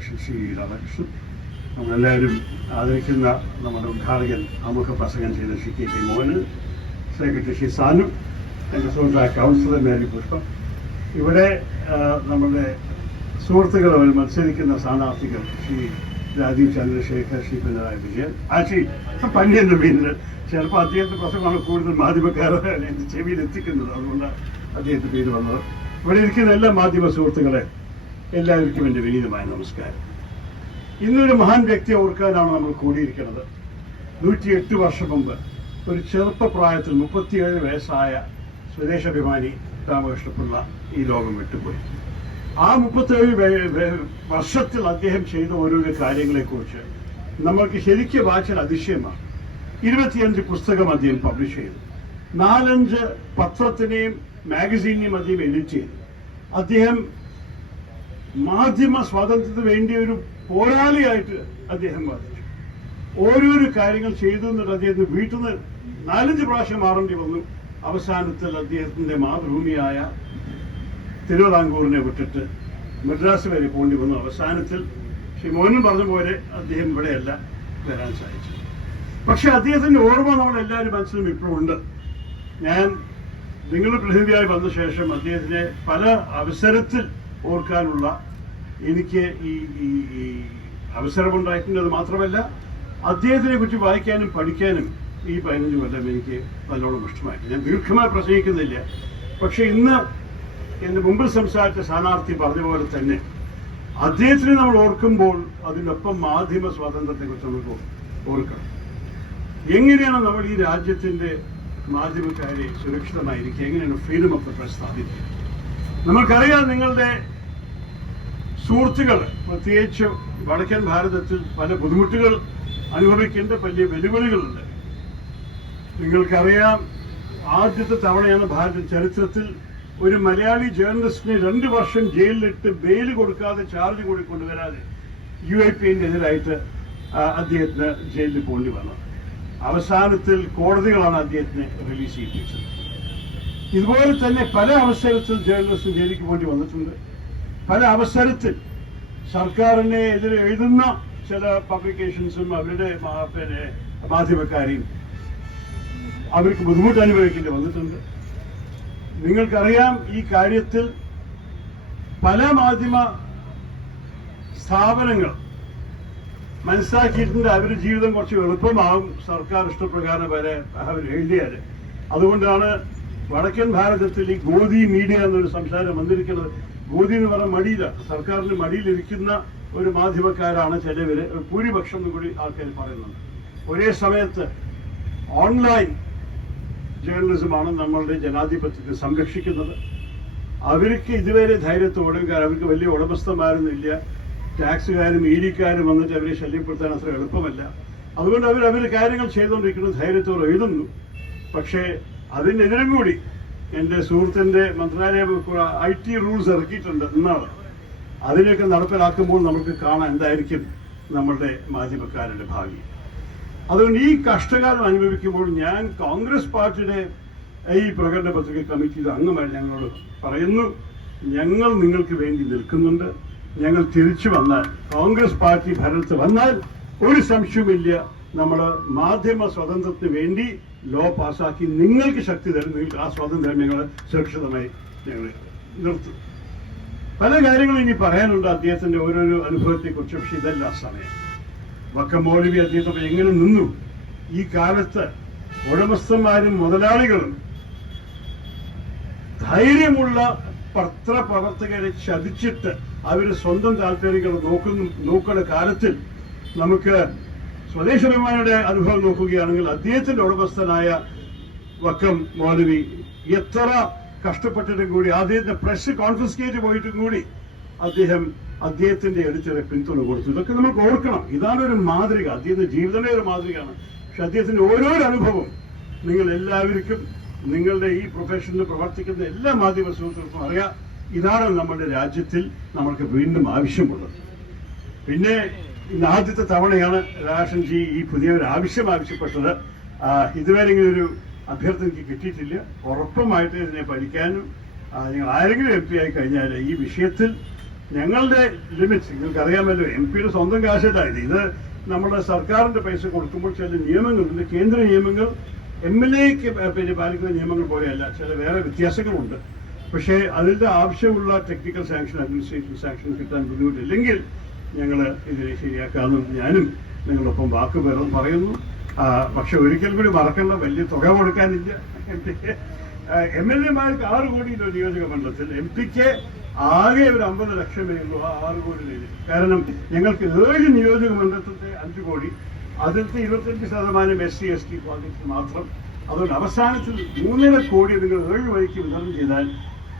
ശ്രീ നമ്മളെല്ലാവരും ആദരിക്കുന്ന നമ്മുടെ ഉദ്ഘാടകൻ ആമുഖ പ്രസംഗം ചെയ്ത സി കെ പി മോഹന് സെക്രട്ടറി ശ്രീ സാനു എന്റെ സുഹൃത്തായ കൗൺസിലർ മേരി പുഷ്പം. ഇവിടെ നമ്മുടെ സുഹൃത്തുക്കൾ മത്സരിക്കുന്ന സ്ഥാനാർത്ഥികൾ ശ്രീ രാജീവ് ചന്ദ്രശേഖർ ശ്രീ പിണറായി വിജയൻ. ആ ശ്രീ പന്യന്റെ പേരിൽ ചിലപ്പോൾ അദ്ദേഹത്തെ പ്രസംഗമാണ് കൂടുതൽ മാധ്യമക്കാർ എന്റെ ചെവിയിൽ എത്തിക്കുന്നത് അതുകൊണ്ട് അദ്ദേഹത്തെ പേര് വന്നത്. ഇവിടെ ഇരിക്കുന്ന എല്ലാ മാധ്യമ സുഹൃത്തുക്കളെ എല്ലാവർക്കും എന്റെ വിനീതമായ നമസ്കാരം. ഇന്നൊരു മഹാൻ വ്യക്തിയെ ഓർക്കാനാണ് നമ്മൾ കൂടിയിരിക്കുന്നത്. നൂറ്റിയെട്ട് വർഷം മുമ്പ് ഒരു ചെറുപ്പപ്രായത്തിൽ മുപ്പത്തിയേഴ് വയസ്സായ സ്വദേശാഭിമാനി രാമകൃഷ്ണപിള്ള ഈ ലോകം വിട്ടുപോയി. ആ മുപ്പത്തേഴ് വർഷത്തിൽ അദ്ദേഹം ചെയ്ത ഓരോരോ കാര്യങ്ങളെക്കുറിച്ച് നമ്മൾക്ക് ശരിക്കും വായിച്ചാൽ അതിശയമാണ്. ഇരുപത്തിയഞ്ച് പുസ്തകം അദ്ദേഹം പബ്ലിഷ് ചെയ്തു. നാലഞ്ച് പത്രത്തിനെയും മാഗസീനെയും അദ്ദേഹം എഡിറ്റ് ചെയ്തു. അദ്ദേഹം മാധ്യമ സ്വാതന്ത്ര്യത്തിന് വേണ്ടി ഒരു പോരാളിയായിട്ട് അദ്ദേഹം വാദിച്ചു. ഓരോരോ കാര്യങ്ങൾ ചെയ്തു എന്നിട്ട് അദ്ദേഹത്തിന് വീട്ടിൽ നിന്ന് നാലഞ്ച് പ്രാവശ്യം മാറേണ്ടി വന്നു. അവസാനത്തിൽ അദ്ദേഹത്തിന്റെ മാതൃഭൂമിയായ തിരുവിതാംകൂറിനെ വിട്ടിട്ട് മദ്രാസ് വരെ പോണ്ടി വന്നു. അവസാനത്തിൽ ശ്രീ മോഹൻ പറഞ്ഞ പോലെ അദ്ദേഹം ഇവിടെയല്ല വരാൻ സാധിച്ചു പക്ഷെ അദ്ദേഹത്തിന്റെ ഓർമ്മ നമ്മൾ എല്ലാവരും മനസ്സിലും ഇപ്പോഴും ഉണ്ട്. ഞാൻ നിങ്ങളുടെ പ്രതിനിധിയായി വന്ന ശേഷം അദ്ദേഹത്തിനെ പല അവസരത്തിൽ ഓർക്കാനുള്ള എനിക്ക് ഈ ഈ അവസരമുണ്ടായിട്ടുണ്ട് മാത്രമല്ല അദ്ദേഹത്തിനെ കുറിച്ച് വായിക്കാനും പഠിക്കാനും ഈ പതിനഞ്ച് കൊല്ലം എനിക്ക് നല്ലോണം ഇഷ്ടമായി ഞാൻ ദീർഘമായി പ്രസംഗിക്കുന്നില്ല. പക്ഷെ ഇന്ന് എന്റെ മുമ്പിൽ സംസാരിച്ച സ്ഥാനാർത്ഥി പറഞ്ഞ പോലെ തന്നെ അദ്ദേഹത്തിനെ നമ്മൾ ഓർക്കുമ്പോൾ അതിനൊപ്പം മാധ്യമ സ്വാതന്ത്ര്യത്തെ കുറിച്ച് നമുക്ക് ഓർക്കണം എങ്ങനെയാണ് നമ്മൾ ഈ രാജ്യത്തിന്റെ മാധ്യമക്കാരെ സുരക്ഷിതമായിരിക്കുക? എങ്ങനെയാണ് ഫ്രീഡം ഓഫ് ദ പ്രസ് സ്ഥാപിക്കുക? നമ്മൾക്കറിയാം നിങ്ങളുടെ സുഹൃത്തുക്കൾ പ്രത്യേകിച്ച് വടക്കൻ ഭാരതത്തിൽ പല ബുദ്ധിമുട്ടുകൾ അനുഭവിക്കേണ്ട വലിയ വെല്ലുവിളികളുണ്ട്. നിങ്ങൾക്കറിയാം ആദ്യത്തെ തവണയാണ് ഭാരത ചരിത്രത്തിൽ ഒരു മലയാളി ജേർണലിസ്റ്റിനെ രണ്ട് വർഷം ജയിലിലിട്ട് ബെയിൽ കൊടുക്കാതെ ചാർജ് കൂടി കൊണ്ടുവരാതെ യു ഐ പി എതിരായിട്ട് അദ്ദേഹത്തിന് ജയിലിൽ പോണ്ടി വന്നത്. അവസാനത്തിൽ കോടതികളാണ് അദ്ദേഹത്തിനെ റിലീസ് ചെയ്യിപ്പിച്ചത്. ഇതുപോലെ തന്നെ പല അവസരത്തിൽ ജേർണലിസ്റ്റ് ജയിലിക്ക് പോണ്ടി വന്നിട്ടുണ്ട്. പല അവസരത്തിൽ സർക്കാരിനെ എതിരെ എഴുതുന്ന ചില പബ്ലിക്കേഷൻസും അവരുടെ പിന്നെ മാധ്യമക്കാരെയും അവർക്ക് ബുദ്ധിമുട്ട് അനുഭവിക്കേണ്ടി വന്നിട്ടുണ്ട്. നിങ്ങൾക്കറിയാം ഈ കാര്യത്തിൽ പല മാധ്യമ സ്ഥാപനങ്ങൾ മനസ്സിലാക്കിയിട്ടുണ്ട് അവരുടെ ജീവിതം കുറച്ച് എളുപ്പമാകും. സർക്കാർ ഇഷ്ടപ്രകാരം വരെ അവർ എഴുതിയാൽ അതുകൊണ്ടാണ് വടക്കൻ ഭാരതത്തിൽ ഈ ഗോദി മീഡിയ എന്നൊരു സംസാരം വന്നിരിക്കുന്നത്. ഗോദി എന്ന് പറഞ്ഞ മടിയില്ല. സർക്കാരിന് മടിയിലിരിക്കുന്ന ഒരു മാധ്യമക്കാരാണ് ചിലവര്. ഭൂരിപക്ഷം എന്നും കൂടി ആൾക്കാർ പറയുന്നുണ്ട്. ഒരേ സമയത്ത് ഓൺലൈൻ ജേർണലിസമാണ് നമ്മളുടെ ജനാധിപത്യത്തെ സംരക്ഷിക്കുന്നത്. അവർക്ക് ഇതുവരെ ധൈര്യത്തോടെ കാരണം അവർക്ക് വലിയ ഉടമസ്ഥന്മാരൊന്നുമില്ല ടാക്സുകാരും ഈരിക്കാരും വന്നിട്ട് അവരെ ശല്യപ്പെടുത്താൻ അത്ര എളുപ്പമല്ല. അതുകൊണ്ട് അവർ അവർ കാര്യങ്ങൾ ചെയ്തുകൊണ്ടിരിക്കുന്നത് ധൈര്യത്തോടെ എഴുതുന്നു. പക്ഷേ അതിനെതിരും കൂടി എന്റെ സുഹൃത്തിന്റെ മന്ത്രാലയം ഐ ടി റൂൾസ് ഇറക്കിയിട്ടുണ്ട് എന്നാണ് അതിനെയൊക്കെ നടപ്പിലാക്കുമ്പോൾ നമുക്ക് കാണാൻ എന്തായിരിക്കും നമ്മളുടെ മാധ്യമക്കാരുടെ ഭാവി അതുകൊണ്ട് ഈ കഷ്ടകാലം അനുഭവിക്കുമ്പോൾ ഞാൻ കോൺഗ്രസ് പാർട്ടിയുടെ ഈ പ്രകടന പത്രിക കമ്മിറ്റിയുടെ അംഗമായി ഞങ്ങളോട് പറയുന്നു ഞങ്ങൾ നിങ്ങൾക്ക് വേണ്ടി നിൽക്കുന്നുണ്ട്. ഞങ്ങൾ തിരിച്ചു വന്നാൽ കോൺഗ്രസ് പാർട്ടി ഭരണത്തിൽ വന്നാൽ ഒരു സംശയവുമില്ല. നമ്മൾ മാധ്യമ സ്വാതന്ത്ര്യത്തിന് വേണ്ടി ലോ പാസ്സാക്കി നിങ്ങൾക്ക് ശക്തി തരും. നിങ്ങൾക്ക് ആ സ്വാതന്ത്ര്യം ഞങ്ങൾ സുരക്ഷിതമായി ഞങ്ങൾ നിർത്തും. പല കാര്യങ്ങളും ഇനി പറയാനുണ്ട് അദ്ദേഹത്തിന്റെ ഓരോരോ അനുഭവത്തെ കുറിച്ച് പക്ഷെ ഇതല്ല സമയം. വക്കം അദ്ദേഹത്തെ എങ്ങനെ നിന്നു? ഈ കാലത്ത് ഉടമസ്ഥന്മാരും മുതലാളികളും ധൈര്യമുള്ള പത്രപ്രവർത്തകരെ ചതിച്ചിട്ട് അവർ സ്വന്തം താല്പര്യങ്ങൾ നോക്കുന്ന നോക്കുന്ന കാലത്തിൽ നമുക്ക് സ്വദേശാഭിമാനിയുടെ അനുഭവം നോക്കുകയാണെങ്കിൽ അദ്ദേഹത്തിന്റെ ഉടമസ്ഥനായ വക്കം മൗലവി എത്ര കഷ്ടപ്പെട്ടിട്ടും കൂടി അദ്ദേഹത്തിന്റെ പ്രഷ് കോൺഫിസ്കേറ്റ് പോയിട്ടും കൂടി അദ്ദേഹം അദ്ദേഹത്തിന്റെ എഡിറ്ററെ പിന്തുണ കൊടുത്തു. ഇതൊക്കെ നമുക്ക് ഓർക്കണം. ഇതാണ് ഒരു മാതൃക. അദ്ദേഹത്തിന്റെ ജീവിതമേ ഒരു മാതൃകയാണ്. പക്ഷെ അദ്ദേഹത്തിന്റെ ഓരോരോ അനുഭവം നിങ്ങൾ എല്ലാവർക്കും നിങ്ങളുടെ ഈ പ്രൊഫഷനിൽ പ്രവർത്തിക്കുന്ന എല്ലാ മാധ്യമ സുഹൃത്തുക്കൾക്കും അറിയാം. ഇതാണ് നമ്മുടെ രാജ്യത്തിൽ നമ്മൾക്ക് വീണ്ടും ആവശ്യമുള്ളത്. പിന്നെ ഇന്ന് ആദ്യത്തെ തവണയാണ് രാഷൻജി ഈ പുതിയ ഒരു ആവശ്യം ആവശ്യപ്പെട്ടത്. ഇതുവരെ ഇങ്ങനെ ഒരു അഭ്യർത്ഥന എനിക്ക് കിട്ടിയിട്ടില്ല. ഉറപ്പുമായിട്ട് ഇതിനെ പഠിക്കാനും നിങ്ങൾ ആരെങ്കിലും എം പി ആയി കഴിഞ്ഞാൽ ഈ വിഷയത്തിൽ ഞങ്ങളുടെ ലിമിറ്റ്സ് നിങ്ങൾക്ക് അറിയാമല്ലോ എം പിയുടെ സ്വന്തം കാശല്ല ഇത് ഇത് നമ്മുടെ സർക്കാരിന്റെ പൈസ കൊടുക്കുമ്പോൾ ചില നിയമങ്ങളുണ്ട് കേന്ദ്ര നിയമങ്ങൾ എം എൽ എക്ക് പിന്നെ പാലിക്കുന്ന നിയമങ്ങൾ പോലെയല്ല ചില വേറെ വ്യത്യാസങ്ങളുണ്ട്. പക്ഷേ അതിന്റെ ആവശ്യമുള്ള ടെക്നിക്കൽ സാങ്ഷൻ അഡ്മിനിസ്ട്രേറ്റീവ് സാങ്ഷൻ കിട്ടാൻ ബുദ്ധിമുട്ടില്ലെങ്കിൽ ഞങ്ങൾ ഇതിനെ ശരിയാക്കാമെന്നും ഞാനും നിങ്ങളൊപ്പം വാക്ക് പറയുന്നു. പക്ഷെ ഒരിക്കൽ കൂടി മറക്കേണ്ട വലിയ തുക കൊടുക്കാനില്ല. എം എൽ എമാർക്ക് ആറ് കോടിയിലോ നിയോജക മണ്ഡലത്തിൽ എം പിക്ക് ആകെ ഒരു അമ്പത് ലക്ഷമേ ഉള്ളൂ ആ ആറ് കോടി രൂപ. കാരണം ഞങ്ങൾക്ക് ഏഴ് നിയോജക മണ്ഡലത്തിലെ അഞ്ച് കോടി അതിലത്തെ ഇരുപത്തഞ്ച് ശതമാനം S C S T quality മാത്രം. അതുകൊണ്ട് അവസാനത്തിൽ മൂന്നര കോടി നിങ്ങൾ ഏഴ് വഴിക്ക് വിതരണം ചെയ്താൽ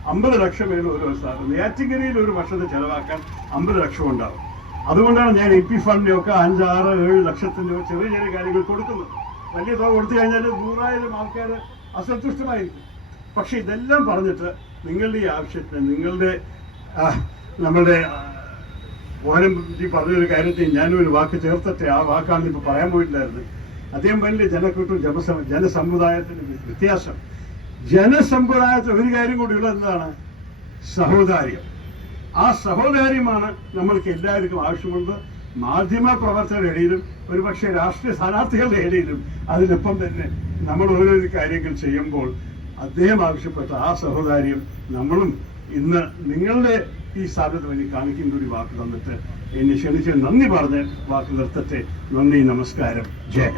അമ്പത് ലക്ഷം വേണം ഒരു വർഷം നെയ്യാറ്റിങ്കരയിൽ ഒരു വർഷത്തെ ചെലവാക്കാൻ അമ്പത് ലക്ഷം ഉണ്ടാവും. അതുകൊണ്ടാണ് ഞാൻ എ പി ഫണ്ടിനൊക്കെ അഞ്ചാറ് ഏഴ് ലക്ഷത്തിന്റെ ചെറിയ ചെറിയ കാര്യങ്ങൾ കൊടുക്കുന്നത്. വലിയ തുക കൊടുത്തു കഴിഞ്ഞാൽ നൂറായിരം ആൾക്കാർ അസന്തുഷ്ടമായിരിക്കും. പക്ഷെ ഇതെല്ലാം പറഞ്ഞിട്ട് നിങ്ങളുടെ ഈ ആവശ്യത്തിന് നിങ്ങളുടെ നമ്മുടെ ആ, മോഹനം ജി പറഞ്ഞൊരു കാര്യത്തിൽ ഞാനും ഒരു വാക്ക് ചേർത്തിട്ട് ആ വാക്കാണ് ഇപ്പൊ പറയാൻ പോയിട്ടുണ്ടായിരുന്നത്. അദ്ദേഹം വലിയ ജനക്കൂട്ടും ജനസ ജനസമുദായത്തിന് വ്യത്യാസം. ജനസമ്പ്രദായത്തിൽ ഒരു കാര്യം കൂടി ഉള്ളത് എന്താണ് സഹോദാര്യം ആ സഹോദാര്യമാണ് നമ്മൾക്ക് എല്ലാവർക്കും ആവശ്യമുള്ളത് മാധ്യമ പ്രവർത്തകരുടെ ഇടയിലും ഒരുപക്ഷെ രാഷ്ട്രീയ സ്ഥാനാർത്ഥികളുടെ ഇടയിലും അതിനൊപ്പം തന്നെ നമ്മൾ ഓരോ കാര്യങ്ങൾ ചെയ്യുമ്പോൾ അദ്ദേഹം ആവശ്യപ്പെട്ട ആ സഹോദാര്യം നമ്മളും ഇന്ന് നിങ്ങളുടെ ഈ സ്ഥാപനത്തിന് വേണ്ടി കാണിക്കുന്ന ഒരു വാക്ക് തന്നിട്ട് എന്നെ ക്ഷണിച്ച് നന്ദി പറഞ്ഞ് വാക്ക് നിർത്തട്ടെ. നന്ദി നമസ്കാരം. ജയ